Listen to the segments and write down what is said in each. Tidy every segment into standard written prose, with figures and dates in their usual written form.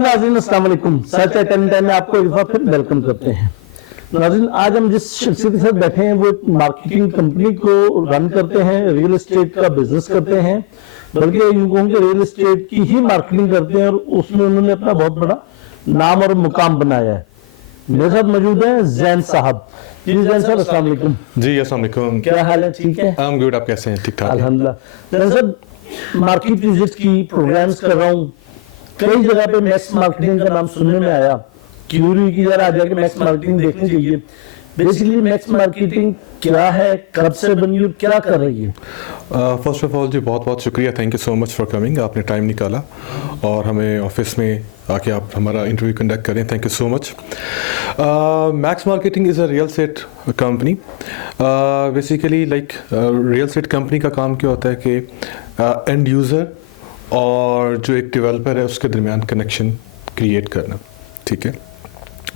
नाज़रीन अस्सलाम वालेकुम। सच है टाइम में आपको एक बार फिर वेलकम करते हैं। नाज़रीन आज हम जिस शख्सियत के साथ बैठे हैं वो एक मार्केटिंग कंपनी को रन करते हैं, रियल एस्टेट का बिजनेस करते हैं, बल्कि यूं कहूं कि रियल एस्टेट की ही मार्केटिंग करते हैं और उसमें उन्होंने अपना बहुत बड़ा नाम और मुकाम बनाया है। मेरे साथ मौजूद है जैन साहब। जी जैन साहब अस्सलाम वालेकुम। जी अस्सलाम वालेकुम। क्या हाल है? ठीक है, आई एम गुड। आप कैसे हैं? ठीक ठाक। अल्हम्दुलिल्लाह। जैन साहब मार्केट विजिट की प्रोग्राम्स कर रहा हूँ, कई जगह पे मैक्स मार्केटिंग का नाम सुनने में आया, क्यूरी की यार आ जाके मैक्स मार्केटिंग देखनी चाहिए। बेसिकली मैक्स मार्केटिंग क्या है, कब से बनी और क्या कर रही है? फर्स्ट ऑफ ऑल जी बहुत बहुत शुक्रिया, thank you so much for coming. आपने टाइम निकाला और हमें ऑफिस में आके आप हमारा इंटरव्यू कंडक्ट करें, thank you so much. Max marketing is a real estate company. Basically like real estate company का काम क्या होता है कि एंड यूज़र और जो एक डेवलपर है उसके दरमियान कनेक्शन क्रिएट करना, ठीक है।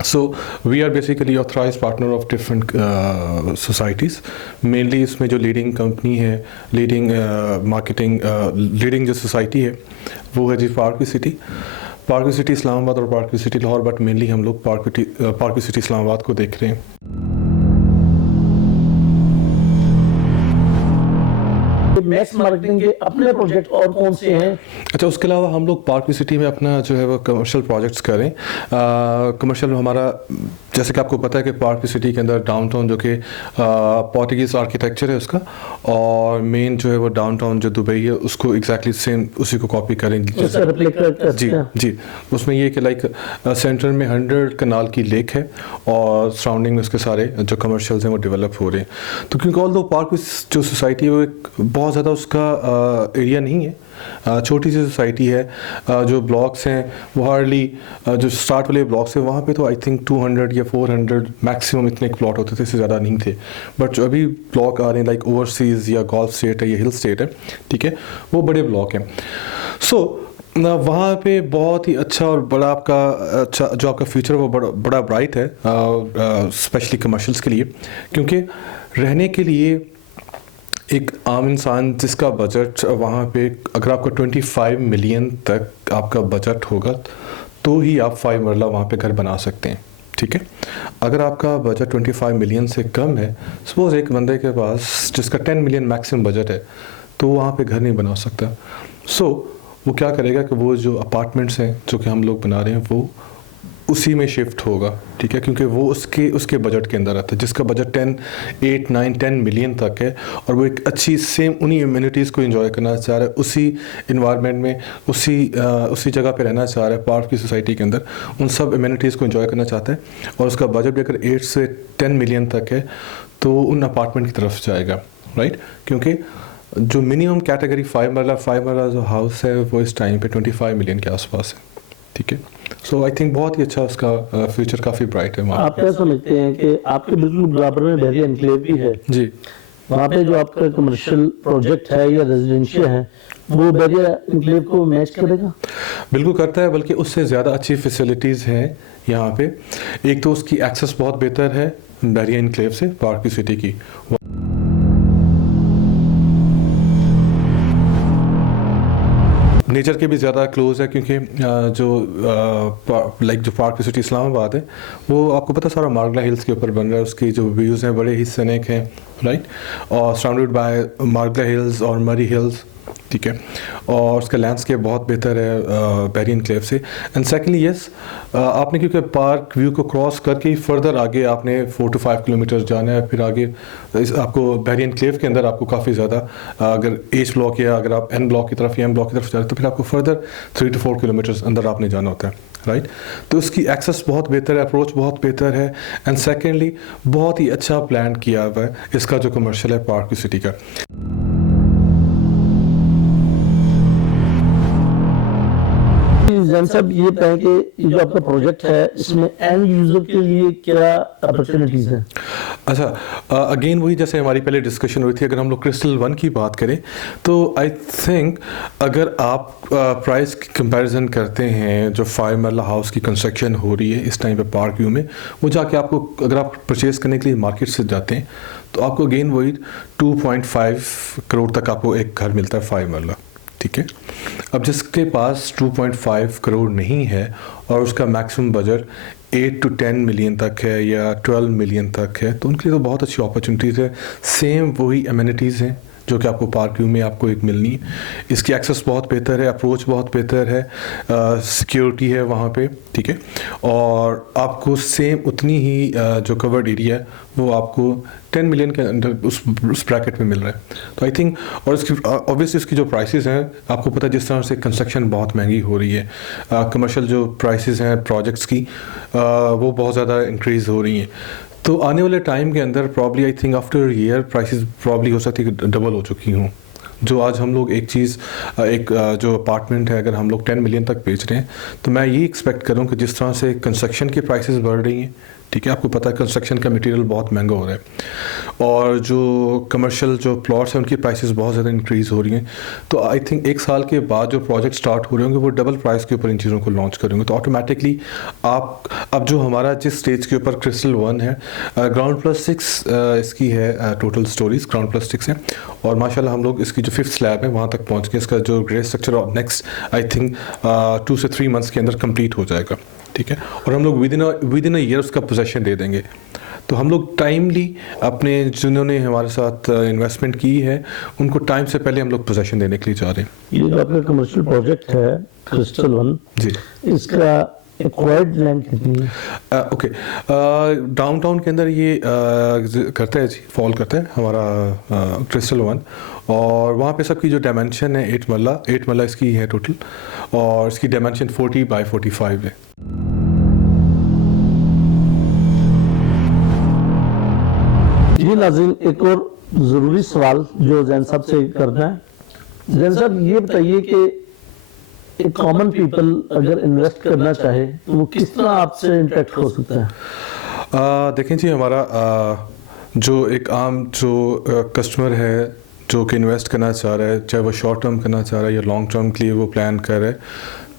So we are basically authorise partner of different societies. Mainly इसमें जो लीडिंग कंपनी है, लीडिंग मार्केटिंग लीडिंग जो सोसाइटी है वो है जी पार्क सिटी इस्लामाबाद और Park City Lahore, but mainly हम लोग पार्क सिटी इस्लामाबाद को देख रहे हैं। मैक्स मार्केटिंग के अपने प्रोजेक्ट और कौन से हैं? अच्छा, उसके अलावा हम लोग पार्क सिटी में अपना जो है वो कमर्शियल प्रोजेक्ट्स करें। कमर्शियल हमारा, जैसे कि आपको पता है कि पार्क सिटी के अंदर डाउनटाउन जो कि पोर्टुगीज़ आर्किटेक्चर है उसका, और मेन जो है वो डाउनटाउन जो दुबई है उसको एग्जैक्टली सेम उसी को कॉपी करेंगे। जी जी, उसमें ये कि लाइक सेंटर में 100 कनाल की लेक है और सराउंडिंग में उसके सारे जो कमर्शियल्स हैं वो डेवलप हो रहे हैं। तो क्योंकि ऑल दो पार्क जो सोसाइटी है वो एक बहुत ज़्यादा उसका एरिया नहीं है, छोटी सी सोसाइटी है। जो ब्लॉक्स हैं वो हार्डली जो स्टार्ट वाले ब्लॉक्स हैं वहाँ पे तो आई थिंक 200 या 400 मैक्सिमम इतने प्लॉट होते थे, इससे ज़्यादा नहीं थे। बट जो अभी ब्लॉक आ रहे हैं लाइक ओवरसीज़ या गल्फ स्टेट है या हिल स्टेट है, ठीक है, वो बड़े ब्लॉक हैं। सो वहाँ पे बहुत ही अच्छा और बड़ा आपका अच्छा जो आपका फ्यूचर वो बड़ा ब्राइट है, स्पेशली कमर्शियल्स के लिए। क्योंकि रहने के लिए एक आम इंसान जिसका बजट वहाँ पे अगर आपका 25 मिलियन तक आपका बजट होगा तो ही आप 5 मरला वहाँ पे घर बना सकते हैं, ठीक है। अगर आपका बजट 25 मिलियन से कम है, सपोज एक बंदे के पास जिसका 10 मिलियन मैक्सिमम बजट है, तो वहाँ पे घर नहीं बना सकता। सो वो क्या करेगा कि वो जो अपार्टमेंट्स हैं जो कि हम लोग बना रहे हैं वो उसी में शिफ्ट होगा, ठीक है, क्योंकि वो उसके बजट के अंदर आता है। जिसका बजट 8, 9, 10 मिलियन तक है और वो एक अच्छी सेम उन्हीं इम्यूनिटीज़ को एंजॉय करना चाह रहा है, उसी इन्वायरमेंट में उसी जगह पे रहना चाह रहा है, पार्क की सोसाइटी के अंदर उन सब इम्यूनिटीज़ को एंजॉय करना चाहता है, और उसका बजट भी अगर 8 से 10 मिलियन तक है तो उन अपार्टमेंट की तरफ जाएगा, राइट। क्योंकि जो मिनिमम कैटेगरी 5 मरला जो हाउस है वो इस टाइम पे 25 मिलियन के आसपास है, ठीक है। सो आई थिंक बहुत ही अच्छा उसका फ्यूचर काफ़ी ब्राइट है। आप क्या समझते हैं कि आपके बिल्कुल बराबर में बहरिया एनक्लेव भी है जी, वहाँ पे जो आपका कमर्शियल प्रोजेक्ट है या रेजिडेंशियल है वो बहरिया एनक्लेव को मैच करेगा? बिल्कुल करता है, बल्कि उससे ज़्यादा अच्छी फैसिलिटीज़ हैं यहाँ पे। एक तो उसकी एक्सेस बहुत बेहतर है बहरिया एनक्लेव से पार्क सिटी की। नेचर के भी ज़्यादा क्लोज है, क्योंकि जो पार्क सिटी इस्लामाबाद है वो आपको पता सारा मार्गला हिल्स के ऊपर बन रहा है। उसकी जो व्यूज़ हैं बड़े ही सनेक हैं, राइट, और सराउंडेड बाय मार्गला हिल्स और मरी हिल्स, ठीक है, और उसका लैंडस्केप बहुत बेहतर है बहरिया एनक्लेव से। एंड सेकेंडली यस, आपने क्योंकि पार्क व्यू को क्रॉस करके ही फर्दर आगे आपने 4 to 5 किलोमीटर जाना है, फिर आगे आपको बहरिया एनक्लेव के अंदर आपको काफ़ी ज़्यादा अगर एच ब्लॉक या अगर आप एन ब्लॉक की तरफ या एम ब्लॉक की तरफ जा रहे हैं तो फिर आपको फर्दर 3 to 4 किलोमीटर्स अंदर आपने जाना होता है, राइट। तो उसकी एक्सेस बहुत बेहतर है, अप्रोच बहुत बेहतर है, एंड सेकेंडली बहुत ही अच्छा प्लान किया हुआ है इसका जो कमर्शियल है पार्क सिटी का। जैन साहब ये बताएं कि जो आपका प्रोजेक्ट है इसमें एंड यूजर के लिए क्या अपॉर्चुनिटीज हैं? अच्छा, अगेन वही जैसे हमारी पहले डिस्कशन हुई थी, अगर हम लोग क्रिस्टल 1 की बात करें तो आई थिंक अगर आप प्राइस की कंपैरिजन करते हैं, जो 5 मरला हाउस की कंस्ट्रक्शन हो रही है इस टाइम पे पार्क व्यू में, वो जाके आपको अगर आप परचेज़ करने के लिए मार्केट से जाते हैं तो आपको अगेन वही 2.5 करोड़ तक आपको एक घर मिलता है 5 मरला, ठीक है। अब जिसके पास 2.5 करोड़ नहीं है और उसका मैक्सिमम बजट 8 to 10 मिलियन तक है या 12 मिलियन तक है, तो उनके लिए तो बहुत अच्छी अपॉर्चुनिटीज़ है। सेम वही एमिनिटीज़ हैं जो कि आपको पार्क व्यू में आपको एक मिलनी है। इसकी एक्सेस बहुत बेहतर है, अप्रोच बहुत बेहतर है, सिक्योरिटी है वहाँ पे, ठीक है। और आपको सेम उतनी ही जो कवर्ड एरिया है वो आपको 10 मिलियन के अंदर उस ब्रैकेट में मिल रहा है। तो आई थिंक, और इसकी ऑब्वियसली इसकी जो प्राइसेस हैं, आपको पता है जिस तरह से कंस्ट्रक्शन बहुत महंगी हो रही है, कमर्शियल जो प्राइसेस हैं प्रोजेक्ट्स की वो बहुत ज़्यादा इंक्रीज़ हो रही हैं। तो आने वाले टाइम के अंदर probably I think after year prices probably हो सकती है कि डबल हो चुकी हूँ। जो आज हम लोग एक चीज़ जो अपार्टमेंट है अगर हम लोग 10 मिलियन तक बेच रहे हैं, तो मैं ये एक्सपेक्ट करूँ कि जिस तरह से कंस्ट्रक्शन की प्राइसेस बढ़ रही हैं, ठीक है, आपको पता है कंस्ट्रक्शन का मटेरियल बहुत महंगा हो रहा है और जो कमर्शियल जो प्लॉट्स हैं उनकी प्राइसेस बहुत ज़्यादा इंक्रीज़ हो रही हैं। तो आई थिंक 1 साल के बाद जो प्रोजेक्ट स्टार्ट हो रहे होंगे वो डबल प्राइस के ऊपर इन चीज़ों को लॉन्च करेंगे। तो ऑटोमेटिकली आप अब जो हमारा जिस स्टेज के ऊपर क्रिस्टल 1 है, ग्राउंड प्लस 6 इसकी है, टोटल स्टोरीज ग्राउंड प्लस 6 है और माशाल्लाह हम लोग इसकी जो 5th स्लैब है वहाँ तक पहुँच गए। इसका जो ग्रे स्ट्रक्चर और नेक्स्ट आई थिंक 2 से 3 मंथ्स के अंदर कंप्लीट हो जाएगा, ठीक है। और हम लोग विद इन अ ईयर उसका पोजेशन दे देंगे। तो हम लोग टाइमली अपने जिन्होंने हमारे साथ इन्वेस्टमेंट की है उनको टाइम से पहले हम लोग पोजेशन देने के लिए जा रहे हैं। ये जो आपका कमर्शियल प्रोजेक्ट है क्रिस्टल 1 जी, इसका एक्वायर्ड लैंड कितनी है? ओके, डाउनटाउन के अंदर ये करता है जी, फॉल करता है हमारा क्रिस्टल 1 और वहाँ पे सबकी जो डायमेंशन है 8 मल्ला इसकी है टोटल और इसकी डायमेंशन 40 by 45 है। जी नाज़रीन, एक और ज़रूरी सवाल जो जैन साहब से करना है। जैन साहब ये बताइए कि एक कॉमन पीपल अगर इन्वेस्ट करना चाहे तो वो किस तरह आपसे इंटरेक्ट हो सकता है? देखें जी, हमारा जो एक आम जो कस्टमर है जो कि इन्वेस्ट करना चाह रहा है, चाहे वो शॉर्ट टर्म करना चाह रहा है या लॉन्ग टर्म के लिए वो प्लान कर रहा है,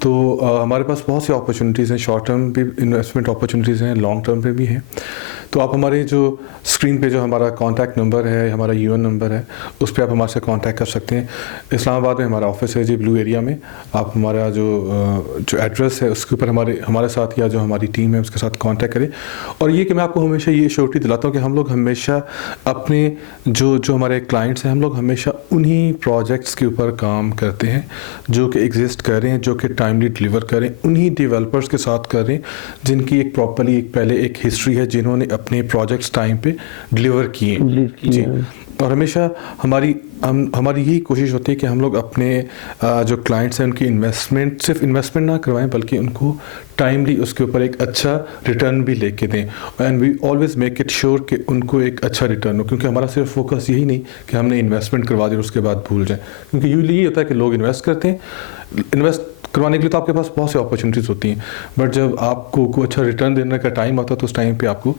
तो हमारे पास बहुत सी अपॉर्चुनिटीज़ हैं। शॉर्ट टर्म भी इन्वेस्टमेंट अपॉर्चुनिटीज़ हैं, लॉन्ग टर्म पे भी हैं। तो आप हमारे जो स्क्रीन पे जो हमारा कॉन्टैक्ट नंबर है, हमारा यूएन नंबर है, उस पर आप हमारे से कॉन्टैक्ट कर सकते हैं। इस्लामाबाद में हमारा ऑफिस है जी, ब्लू एरिया में। आप हमारा जो एड्रेस है उसके ऊपर हमारे साथ या जो हमारी टीम है उसके साथ कॉन्टैक्ट करें। और ये कि मैं आपको हमेशा ये श्योरिटी दिलाता हूँ कि हम लोग हमेशा अपने जो हमारे क्लाइंट्स हैं, हम लोग हमेशा उन्हीं प्रोजेक्ट्स के ऊपर काम करते हैं जो कि एग्जिस्ट कर रहे हैं, जो कि टाइमली डिलीवर करें, उन्हीं डेवलपर्स के साथ कर रहे हैं जिनकी एक प्रॉपरली पहले एक हिस्ट्री है, जिन्होंने अपने प्रोजेक्ट्स टाइम पे डिलीवर किए जी। और हमेशा हमारी यही कोशिश होती है कि हम लोग अपने जो क्लाइंट्स हैं उनकी सिर्फ इन्वेस्टमेंट ना करवाएं बल्कि उनको टाइमली उसके ऊपर एक अच्छा रिटर्न भी लेके दें। And we always make it sure कि उनको एक अच्छा रिटर्न हो, क्योंकि हमारा सिर्फ फोकस यही नहीं कि हमने इन्वेस्टमेंट करवा दी और उसके बाद भूल जाएं। क्योंकि यूजली ये होता है कि लोग इन्वेस्ट करते हैं, इन्वेस्ट करवाने के लिए तो आपके पास बहुत सी अपॉर्चुनिटीज़ होती हैं, बट जब आपको कोई अच्छा रिटर्न देने का टाइम आता है तो उस टाइम पे आपको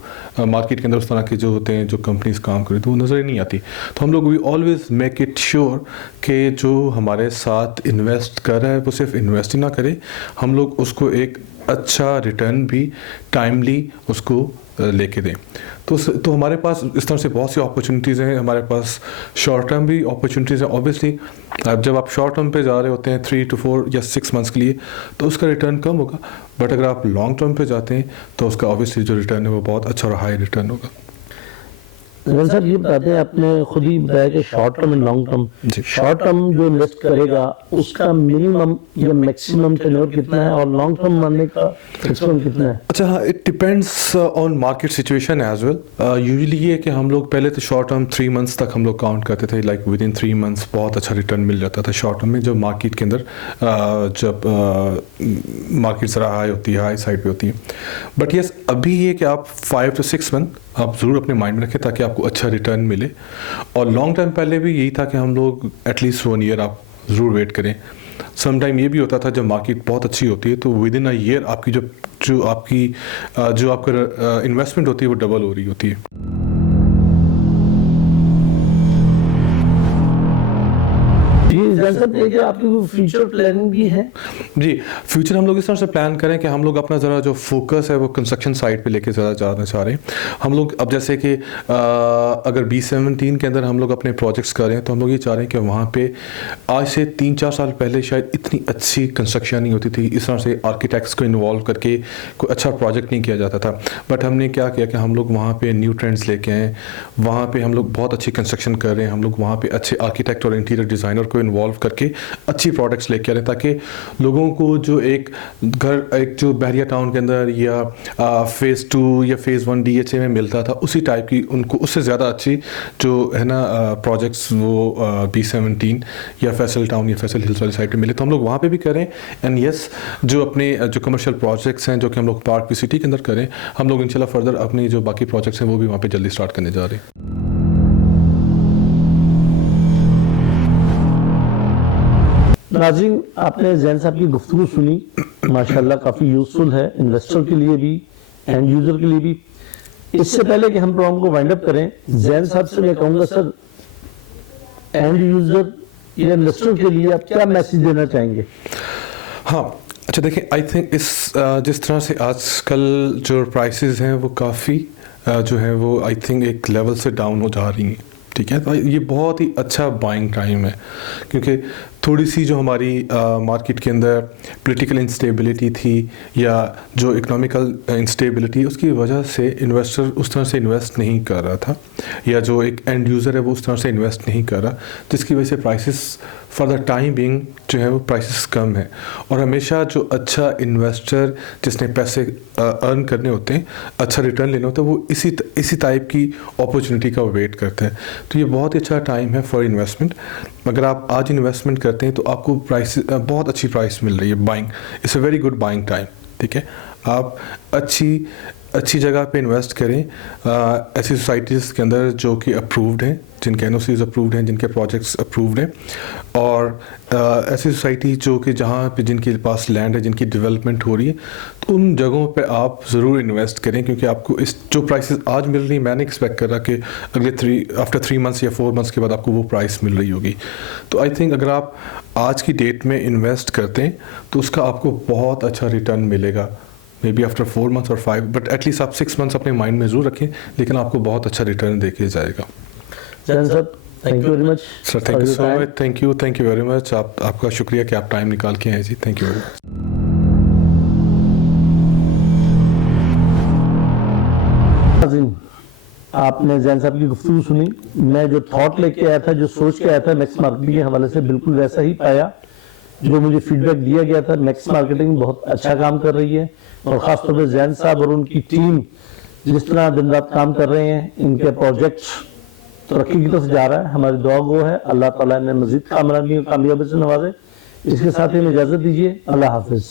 मार्केट के अंदर उस तरह के जो होते हैं जो कंपनीज काम करें तो वो नज़र ही नहीं आती। तो हम लोग we always make it sure कि जो हमारे साथ इन्वेस्ट कर रहा है वो सिर्फ इन्वेस्ट ही ना करे, हम लोग उसको एक अच्छा रिटर्न भी टाइमली उसको लेके दें। तो हमारे पास इस तरह से बहुत सी अपॉर्चुनिटीज़ हैं। हमारे पास शॉर्ट टर्म भी अपॉर्चुनिटीज़ हैं। ऑब्वियसली अब जब आप शॉर्ट टर्म पे जा रहे होते हैं 3 to 4 या 6 मंथ्स के लिए तो उसका रिटर्न कम होगा, बट अगर आप लॉन्ग टर्म पे जाते हैं तो उसका ऑब्वियसली जो रिटर्न है वो बहुत अच्छा और हाई रिटर्न होगा। जैन साहब ये बताते हैं, आपने खुद ही बताया कि short term and long term, short term जो इन्वेस्ट करेगा उसका मिनिमम या मैक्सिमम टेन्योर कितना है और लॉन्ग टर्म मानने का मैक्सिमम कितना है? अच्छा हाँ, it depends on market situation as well. Usually ये कि हम लोग पहले तो शॉर्ट टर्म 3 मंथ्स तक हम लोग काउंट करते थे, लाइक विद इन 3 मंथ्स बहुत अच्छा रिटर्न मिल जाता था शॉर्ट टर्म में, जब मार्केट के अंदर जब मार्केट ज़रा हाई होती है, हाई साइड पे होती है। बट यस, अभी ये कि आप 5 to 6 मंथ आप ज़रूर अपने माइंड में रखें ताकि आपको अच्छा रिटर्न मिले। और लॉन्ग टर्म पहले भी यही था कि हम लोग एटलीस्ट 1 ईयर आप ज़रूर वेट करें। सम टाइम ये भी होता था जब मार्केट बहुत अच्छी होती है तो विद इन अ ईयर आपकी जो आपका इन्वेस्टमेंट होती है वो डबल हो रही होती है। जी जैन साहब ये क्या आपकी कोई फ्यूचर प्लानिंग भी है? जी, फ्यूचर हम लोग इस तरह से प्लान करें कि हम लोग अपना ज़रा जो फोकस है वो कंस्ट्रक्शन साइड पे लेके ज़्यादा जाना चाह रहे हैं। हम लोग अब जैसे कि अगर B17 के अंदर हम लोग अपने प्रोजेक्ट्स कर रहे हैं तो हम लोग ये चाह रहे हैं कि वहाँ पे आज से 3-4 साल पहले शायद इतनी अच्छी कंस्ट्रक्शन नहीं होती थी, इस तरह से आर्किटेक्ट्स को इन्वॉल्व करके कोई अच्छा प्रोजेक्ट नहीं किया जाता था। बट हमने क्या किया कि हम लोग वहाँ पे न्यू ट्रेंड्स लेके आए, वहाँ पे हम लोग बहुत अच्छी कंस्ट्रक्शन कर रहे हैं, हम लोग वहाँ पे अच्छे आर्किटेक्ट और इंटीरियर डिज़ाइनर को इन्वॉल्व करके अच्छी प्रोडक्ट्स लेके आ रहे हैं, ताकि लोगों को जो एक घर एक जो बहरिया टाउन के अंदर या फेज़ 2 या फेज़ 1 DHA में मिलता था उसी टाइप की उनको उससे ज़्यादा अच्छी जो है ना प्रोजेक्ट्स वो B17 या फैसल टाउन या फैसल हिल्स वाली साइड पे मिले, तो हम लोग वहाँ पे भी करें। एंड यस, जो अपने जो कमर्शियल प्रोजेक्ट्स हैं जो कि हम लोग पार्क सिटी के अंदर करें, हम लोग इंशाल्लाह फर्दर अपनी जो बाकी प्रोजेक्ट्स हैं वो भी वहाँ पे जल्दी स्टार्ट करने जा रहे हैं। नाज़रीन, आपने जैन साहब की गुफ्तगू सुनी, माशाल्लाह काफ़ी यूज़फुल है इन्वेस्टर के लिए भी, एंड यूज़र के लिए भी। इससे पहले कि हम प्रोग्राम को वाइंड अप करें, जैन साहब से मैं कहूँगा सर, एंड यूज़र या इन्वेस्टर के लिए आप क्या मैसेज देना चाहेंगे? हाँ, अच्छा देखिए, आई थिंक इस जिस तरह से आजकल जो प्राइसेस हैं वो काफ़ी जो है वो आई थिंक एक लेवल से डाउन हो जा रही हैं, ठीक है। तो ये बहुत ही अच्छा बाइंग टाइम है, क्योंकि थोड़ी सी जो हमारी मार्केट के अंदर पॉलिटिकल इंस्टेबिलिटी थी या जो इकोनॉमिकल इंस्टेबिलिटी, उसकी वजह से इन्वेस्टर उस तरह से इन्वेस्ट नहीं कर रहा था, या जो एक एंड यूज़र है वो उस तरह से इन्वेस्ट नहीं कर रहा, जिसकी वजह से prices for the time being जो है वो प्राइसेस कम है। और हमेशा जो अच्छा इन्वेस्टर जिसने पैसे अर्न करने होते हैं, अच्छा रिटर्न लेना होता है, वो इसी टाइप की अपॉर्चुनिटी का वेट करता है। तो ये बहुत ही अच्छा टाइम है फॉर इन्वेस्टमेंट। अगर आप आज इन्वेस्टमेंट करते हैं तो आपको प्राइस बहुत अच्छी प्राइस मिल रही है, buying it's a very good buying time, ठीक है। आप अच्छी जगह पे इन्वेस्ट करें, ऐसी सोसाइटीज़ के अंदर जो कि अप्रूव्ड हैं, जिनके NOCs अप्रूव्ड हैं, जिनके प्रोजेक्ट्स अप्रूव्ड हैं, और ऐसी सोसाइटी जो कि जहाँ पे जिनके पास लैंड है, जिनकी डेवलपमेंट हो रही है, तो उन जगहों पे आप ज़रूर इन्वेस्ट करें, क्योंकि आपको इस जो प्राइसेस आज मिल रही, मैं नहीं एक्सपेक्ट कर रहा कि अगले आफ्टर 3 मंथ्स या 4 मंथ्स के बाद आपको वो प्राइस मिल रही होगी। तो आई थिंक अगर आप आज की डेट में इन्वेस्ट करते हैं तो उसका आपको बहुत अच्छा रिटर्न मिलेगा, मे बी आफ्टर 4 मंथ्स और 5, बट एटलीस्ट आप 6 मंथ्स अपने माइंड में ज़रूर रखें, लेकिन आपको बहुत अच्छा रिटर्न देके जाएगा। जैन साहब, thank you very much sir, thank you so much, thank you very much. आपका शुक्रिया कि आप टाइम निकाल के आए जी, थैंक यू वेरी मच। आपने जैन साहब की गुफ्तगू सुनी, मैं जो थॉट लेके आया था, जो सोच के आया था मैक्स मार्केटिंग के हवाले से, बिल्कुल वैसा ही पाया। जो मुझे फीडबैक दिया गया था, मैक्स मार्केटिंग बहुत अच्छा काम कर रही है, और खासतौर पर जैन साहब और उनकी टीम जिस तरह दिन रात काम कर रहे हैं, इनके प्रोजेक्ट तरक्की की तरफ जा रहा है। हमारी दुआ गो है अल्लाह ताला ने मजीद कामयाबी से नवाजे। इसके साथ ही इजाजत दीजिए, अल्लाह हाफिज।